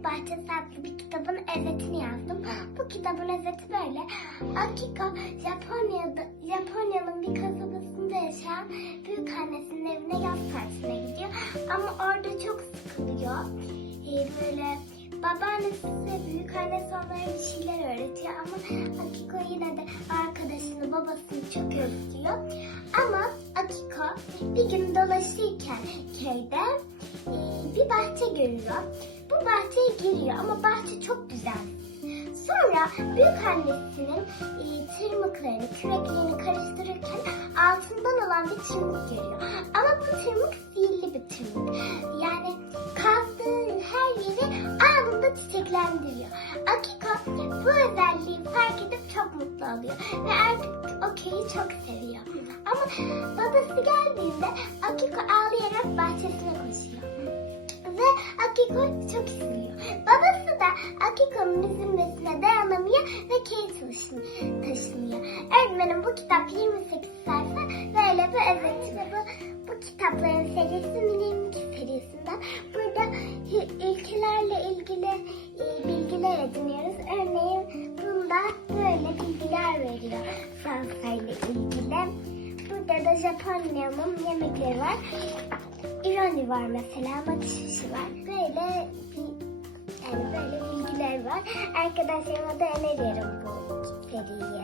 Bir Bahçesi adlı bir kitabın özetini yazdım. Bu kitabın özeti böyle. Akiko Japonya'da Japonya'nın bir kasabasında yaşayan büyük annesinin evine yaz tatiline gidiyor. Ama orada çok sıkılıyor. Ee, böyle babaannesi ve büyük annesi onlara bir şeyler öğretiyor ama Akiko yine de arkadaşını babasını çok özlüyor. Ama Akiko bir gün dolaşırken köyde e, bir bahçe görüyor. Bahçeye giriyor ama bahçe çok güzel. Sonra büyük annesinin e, tırmıklarını, küreklerini karıştırırken altından olan bir tırmık görüyor. Ama bu tırmık sihirli bir tırmık. Yani kazdığı her yeri anında çiçeklendiriyor. Akiko bu özelliği fark edip çok mutlu oluyor. Ve artık o çok seviyor. Ama babası geldiğinde Akiko ağlayarak bahçesine koşuyor. Ve Akiko çok üzülüyor. Babası da Akiko'nun üzülmesine dayanamıyor ve taşın- taşınıyor. Öğretmenim bu kitap 28 sayfa böyle bir özeti. Bu, bu kitapların serisi Minimik serisinden. Burada ülkelerle ilgili e, bilgiler ediniyoruz. Örneğin Japonya'nın yemekleri var. İroni var mesela, makişişi var. Böyle bir, yani böyle bilgiler var. Arkadaşlarıma da öneriyorum bu seriyi.